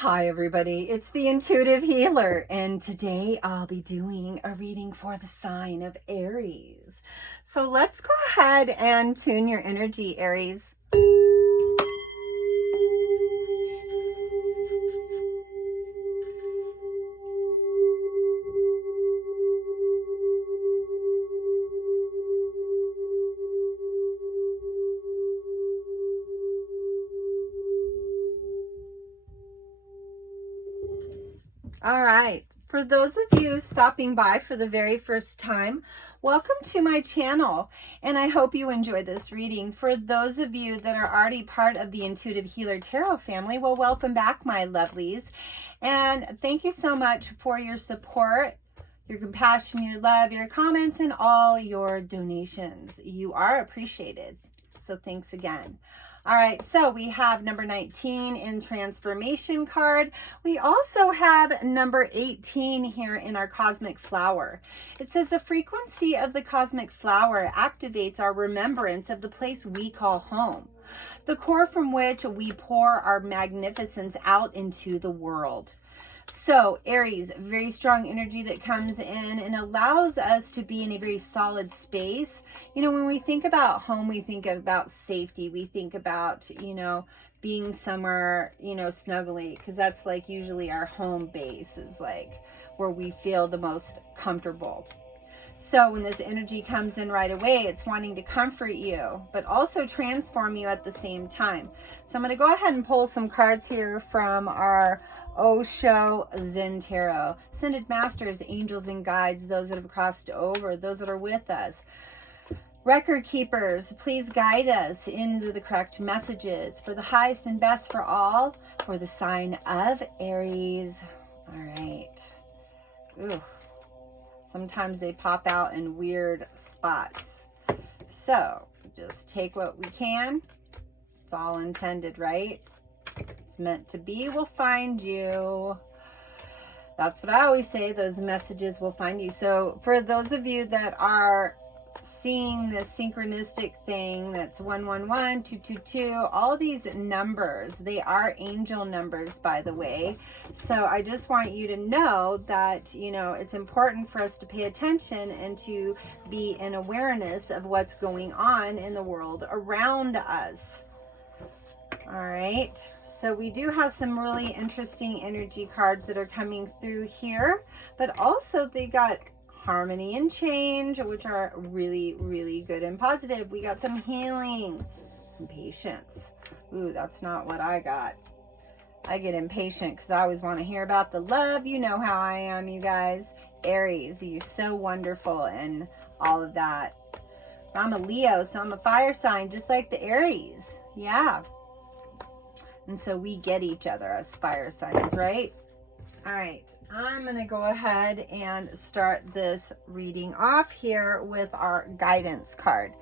Hi everybody, it's the Intuitive Healer, and today I'll be doing a reading for the sign of Aries. So let's go ahead and tune your energy, Aries. All right, for those of you stopping by for the very first time, welcome to my channel, and I hope you enjoy this reading. For those of you that are already part of the Intuitive Healer Tarot family, well, welcome back, my lovelies, and thank you so much for your support, your compassion, your love, your comments, and all your donations. You are appreciated, so thanks again. All right, so we have number 19 in transformation card. We also have number 18 here in our cosmic flower. It says the frequency of the cosmic flower activates our remembrance of the place we call home, the core from which we pour our magnificence out into the world. So Aries, very strong energy that comes in and allows us to be in a very solid space. You know, when we think about home, we think about safety. We think about, being somewhere, snugly, because that's like usually our home base is like where we feel the most comfortable. So when this energy comes in right away, it's wanting to comfort you, but also transform you at the same time. So I'm going to go ahead and pull some cards here from our Osho Zen Tarot. Ascended Masters, Angels and Guides, those that have crossed over, those that are with us. Record keepers, please guide us into the correct messages for the highest and best for all, for the sign of Aries. All right. Ooh. Sometimes they pop out in weird spots. So just take what we can. It's all intended, right? It's meant to be will find you. That's what I always say. Those messages will find you. So for those of you that are seeing this synchronistic thing, that's 111, 222, all these numbers, they are angel numbers, by the way. So I just want you to know that, it's important for us to pay attention and to be in awareness of what's going on in the world around us. All right, so we do have some really interesting energy cards that are coming through here, but also they got harmony and change, which are really, really good and positive. We got some healing, some patience. Ooh, that's not what I got. I get impatient because I always want to hear about the love. You know how I am, you guys. Aries, you're so wonderful and all of that. I'm a Leo, so I'm a fire sign, just like the Aries. Yeah. And so we get each other as fire signs, right? All right, I'm going to go ahead and start this reading off here with our guidance card.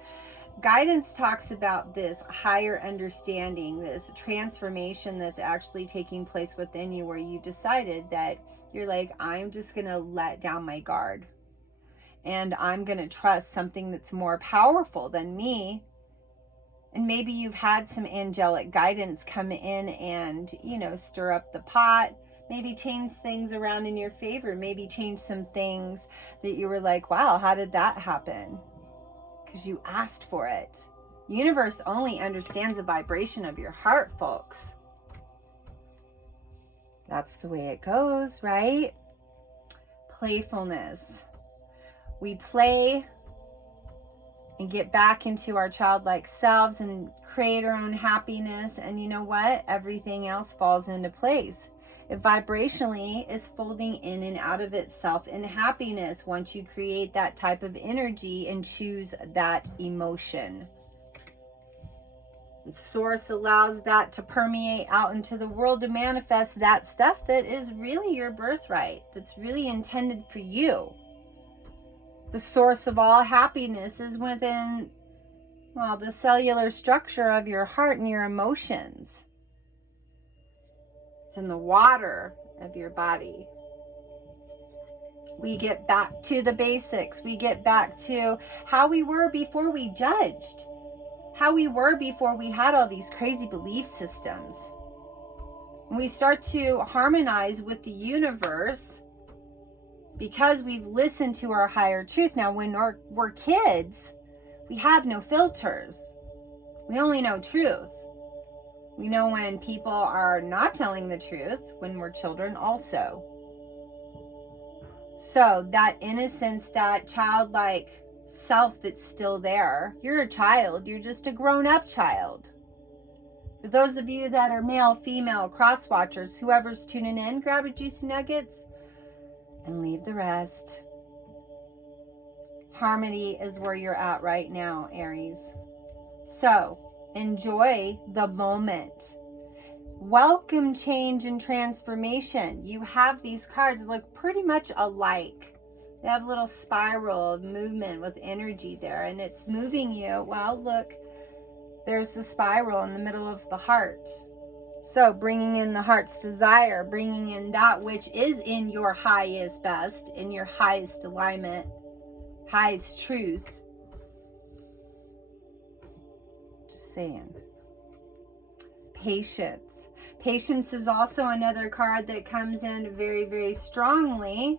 Guidance talks about this higher understanding, this transformation that's actually taking place within you, where you decided that you're like, I'm just going to let down my guard and I'm going to trust something that's more powerful than me. And maybe you've had some angelic guidance come in and, stir up the pot. Maybe change things around in your favor. Maybe change some things that you were like, wow, how did that happen? Because you asked for it. Universe only understands the vibration of your heart, folks. That's the way it goes, right? Playfulness. We play and get back into our childlike selves and create our own happiness. And you know what? Everything else falls into place. It vibrationally is folding in and out of itself in happiness once you create that type of energy and choose that emotion. And Source allows that to permeate out into the world to manifest that stuff that is really your birthright, that's really intended for you. The source of all happiness is within, the cellular structure of your heart and your emotions. It's in the water of your body. We get back to the basics. We get back to how we were before we judged. How we were before we had all these crazy belief systems. We start to harmonize with the universe because we've listened to our higher truth. Now, when we're kids, we have no filters. We only know truth. We know when people are not telling the truth, when we're children also. So that innocence, that childlike self that's still there, you're a child, you're just a grown-up child. For those of you that are male, female, cross watchers, whoever's tuning in, grab a juicy nuggets and leave the rest. Harmony is where you're at right now, Aries. So enjoy the moment. Welcome change and transformation. You have these cards look pretty much alike. They have a little spiral of movement with energy there, and it's moving you. Well, look, there's the spiral in the middle of the heart. So bringing in the heart's desire, bringing in that which is in your highest best, in your highest alignment, highest truth. Just saying. Patience. Patience is also another card that comes in very, very strongly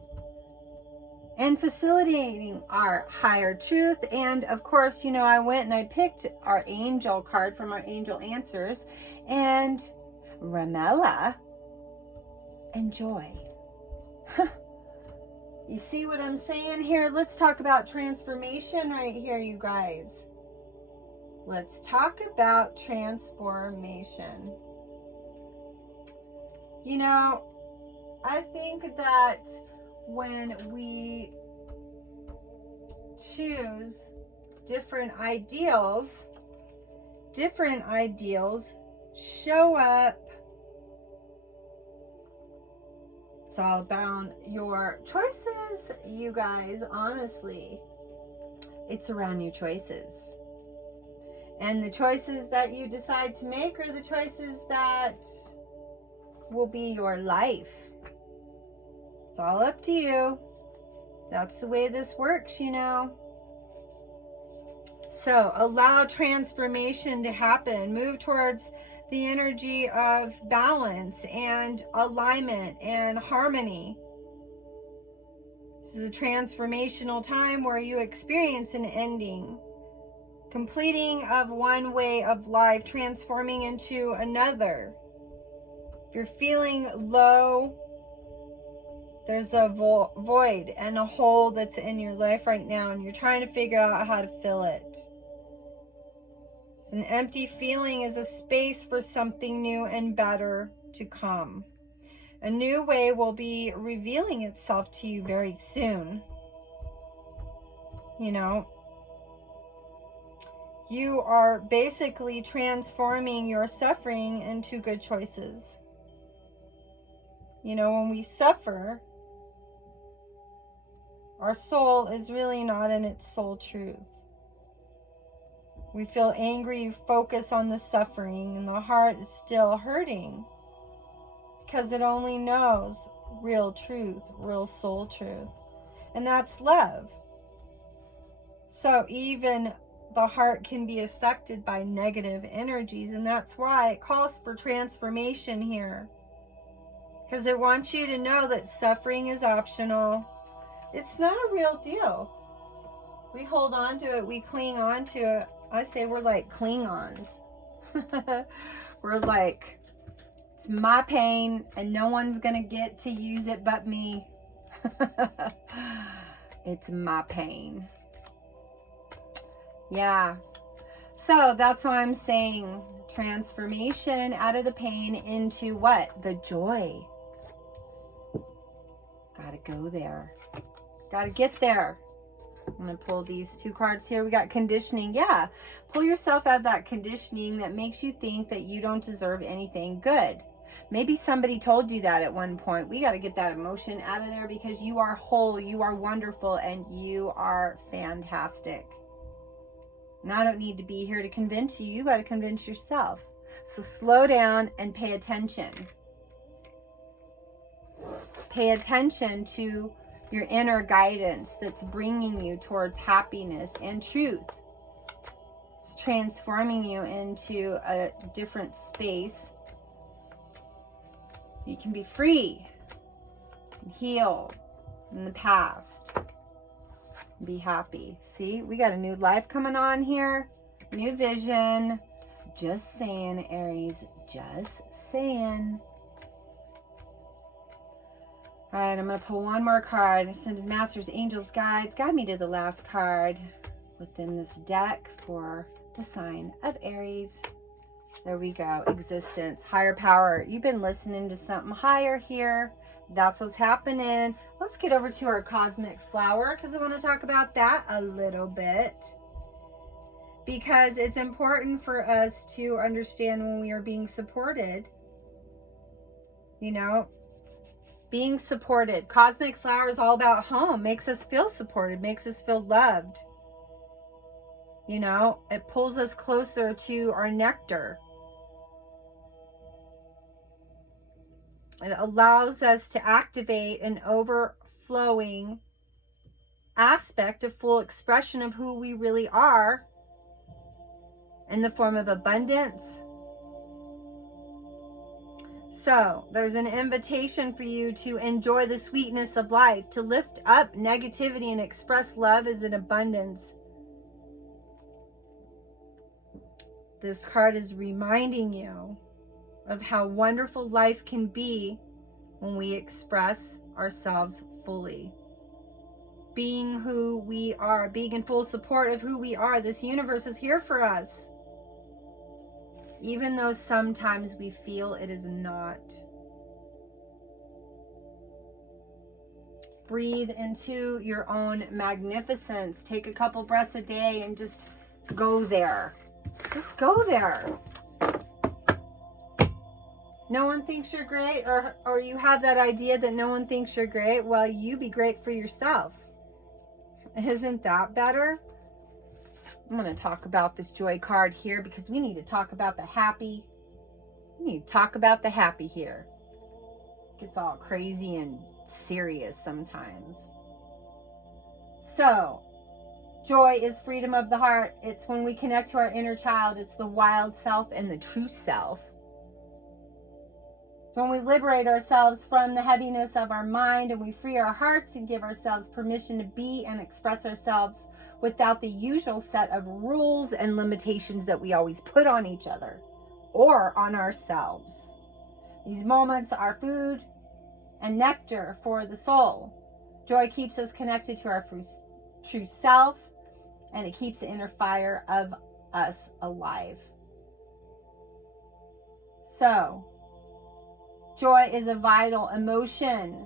and facilitating our higher truth. And of course, you know, I went and I picked our angel card from our angel answers, and Ramela and joy. You see what I'm saying here? Let's talk about transformation right here, you guys. Let's talk about transformation. You know, I think that when we choose different ideals show up. It's all about your choices, you guys. Honestly, it's around your choices. And the choices that you decide to make are the choices that will be your life. It's all up to you. That's the way this works, you know. So allow transformation to happen. Move towards the energy of balance and alignment and harmony. This is a transformational time where you experience an ending, completing of one way of life, transforming into another. If you're feeling low, there's a void and a hole that's in your life right now, and you're trying to figure out how to fill it. An empty feeling is a space for something new and better to come. A new way will be revealing itself to you very soon. You know, you are basically transforming your suffering into good choices. You know, when we suffer, our soul is really not in its soul truth. We feel angry, focus on the suffering, and the heart is still hurting because it only knows real truth, real soul truth, and that's love. So even the heart can be affected by negative energies, and that's why it calls for transformation here, because it wants you to know that suffering is optional. It's not a real deal. We hold on to it, we cling on to it. I say we're like Klingons. We're like, it's my pain and no one's gonna get to use it but me. It's my pain. Yeah. So that's why I'm saying transformation out of the pain into what? The joy. Gotta go there. Gotta get there. I'm going to pull these two cards here. We got conditioning. Yeah. Pull yourself out of that conditioning that makes you think that you don't deserve anything good. Maybe somebody told you that at one point. We got to get that emotion out of there because you are whole, you are wonderful, and you are fantastic. And I don't need to be here to convince you. You got to convince yourself. So slow down and pay attention. Pay attention to your inner guidance that's bringing you towards happiness and truth. It's transforming you into a different space You can be free and heal in the past. Be happy. See, we got a new life coming on here. New vision. Just saying, Aries. Just saying. All right, I'm going to pull one more card. Ascended Masters, Angels, Guides. Guide me to the last card within this deck for the sign of Aries. There we go. Existence. Higher power. You've been listening to something higher here. That's what's happening. Let's get over to our cosmic flower because I want to talk about that a little bit. Because it's important for us to understand when we are being supported. You know, being supported. Cosmic flower is all about home. Makes us feel supported. Makes us feel loved. You know, it pulls us closer to our nectar. It allows us to activate an overflowing aspect of full expression of who we really are in the form of abundance. So there's an invitation for you to enjoy the sweetness of life, to lift up negativity and express love as an abundance. This card is reminding you of how wonderful life can be when we express ourselves fully. Being who we are, being in full support of who we are. This universe is here for us. Even though sometimes we feel it is not. Breathe into your own magnificence. Take a couple breaths a day and just go there. Just go there. No one thinks you're great, or you have that idea that no one thinks you're great. Well, you be great for yourself. Isn't that better? I'm going to talk about this joy card here because we need to talk about the happy. We need to talk about the happy here. It gets all crazy and serious sometimes. So, joy is freedom of the heart. It's when we connect to our inner child. It's the wild self and the true self. When we liberate ourselves from the heaviness of our mind and we free our hearts and give ourselves permission to be and express ourselves without the usual set of rules and limitations that we always put on each other or on ourselves. These moments are food and nectar for the soul. Joy keeps us connected to our true self, and it keeps the inner fire of us alive. So, joy is a vital emotion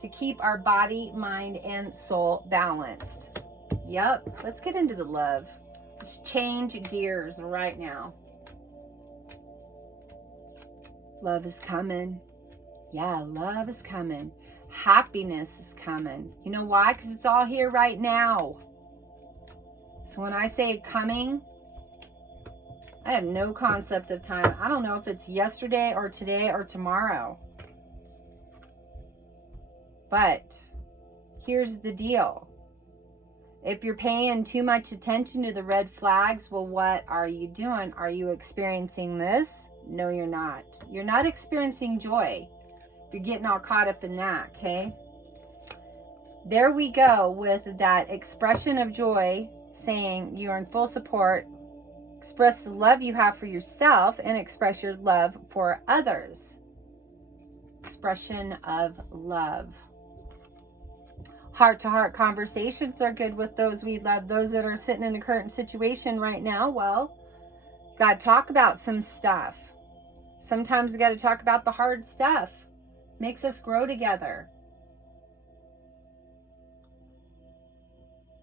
to keep our body, mind, and soul balanced. Yep, let's get into the love. Let's change gears right now. Love is coming. Yeah, love is coming. Happiness is coming. You know why? Because it's all here right now. So when I say coming, I have no concept of time. I don't know if it's yesterday or today or tomorrow. But here's the deal. If you're paying too much attention to the red flags, well, what are you doing? Are you experiencing this? No, you're not. You're not experiencing joy. You're getting all caught up in that, okay? There we go with that expression of joy, saying you're in full support. Express the love you have for yourself and express your love for others. Expression of love. Heart-to-heart conversations are good with those we love. Those that are sitting in a current situation right now, well, got to talk about some stuff. Sometimes we got to talk about the hard stuff. Makes us grow together.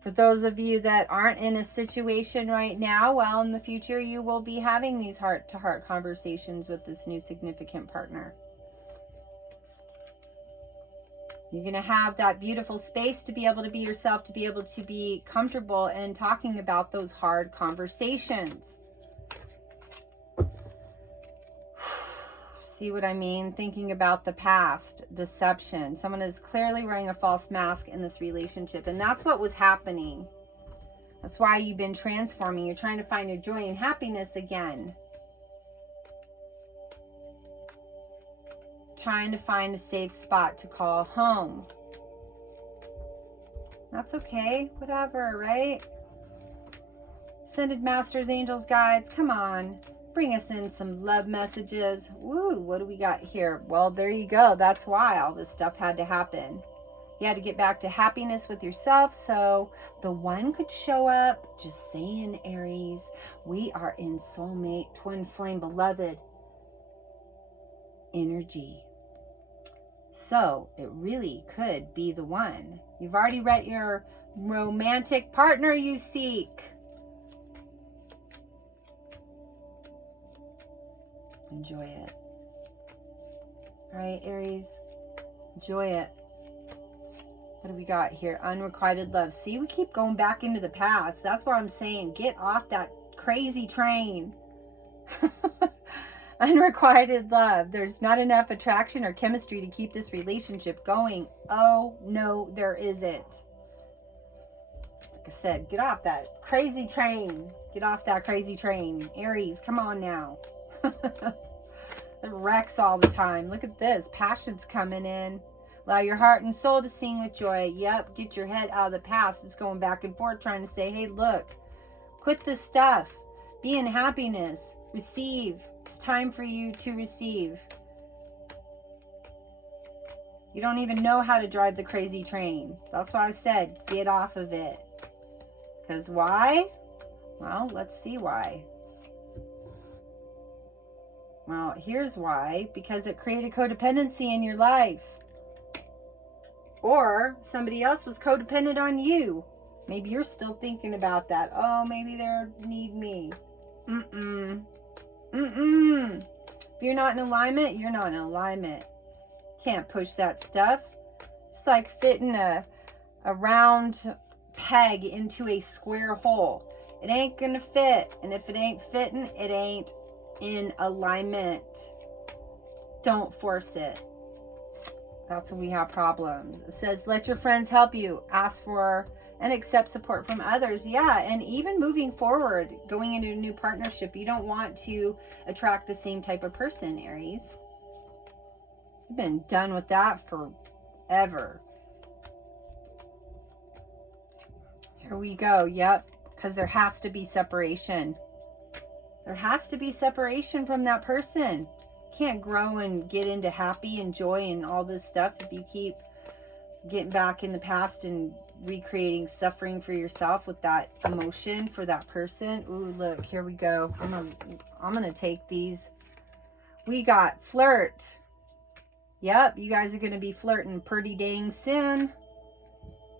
For those of you that aren't in a situation right now, well, in the future you will be having these heart-to-heart conversations with this new significant partner. You're going to have that beautiful space to be able to be yourself, to be able to be comfortable in talking about those hard conversations. See what I mean? Thinking about the past, deception. Someone is clearly wearing a false mask in this relationship, and that's what was happening. That's why you've been transforming. You're trying to find your joy and happiness again. trying to find a safe spot to call home. That's okay, whatever, right? Ascended masters, angels, guides, come on. Bring us in some love messages. Woo, what do we got here? Well, there you go. That's why all this stuff had to happen. You had to get back to happiness with yourself so the one could show up. Just saying, Aries, we are in soulmate, twin flame, beloved energy. So it really could be the one. You've already read your romantic partner you seek. Enjoy it. All right, Aries, enjoy it. What do we got here? Unrequited love. See, we keep going back into the past. That's why I'm saying get off that crazy train. Unrequited love. There's not enough attraction or chemistry to keep this relationship going. Oh, no, there isn't. Like I said, get off that crazy train. Get off that crazy train. Aries, come on now. It wrecks all the time. Look at this. Passion's coming in. Allow your heart and soul to sing with joy. Yep, get your head out of the past. It's going back and forth trying to say, hey, look, quit this stuff. Be in happiness. Receive. It's time for you to receive. You don't even know how to drive the crazy train. That's why I said get off of it. Because why? Well, let's see why. Well, here's why. Because it created codependency in your life. Or somebody else was codependent on you. Maybe you're still thinking about that. Oh, maybe they need me. If you're not in alignment, you're not in alignment. Can't push that stuff. It's like fitting a round peg into a square hole. It ain't gonna fit. And if it ain't fitting, it ain't in alignment. Don't force it. That's when we have problems. It says, let your friends help you. Ask for and accept support from others. Yeah, and even moving forward, going into a new partnership, you don't want to attract the same type of person, Aries. You've been done with that forever. Here we go. Yep, because there has to be separation. There has to be separation from that person. Can't grow and get into happy and joy and all this stuff if you keep getting back in the past and recreating suffering for yourself with that emotion for that person. Ooh, look, here we go. I'm gonna take these. We got flirt. Yep, you guys are gonna be flirting pretty dang soon.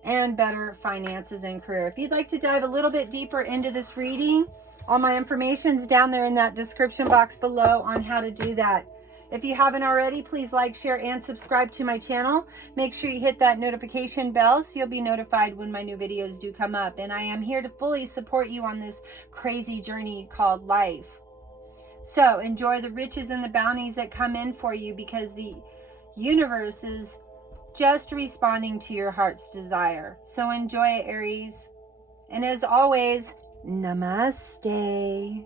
And better finances and career. If you'd like to dive a little bit deeper into this reading, all my information's down there in that description box below on how to do that. If you haven't already, please like, share, and subscribe to my channel. Make sure you hit that notification bell so you'll be notified when my new videos do come up. And I am here to fully support you on this crazy journey called life. So enjoy the riches and the bounties that come in for you, because the universe is just responding to your heart's desire. So enjoy it, Aries. And as always, namaste.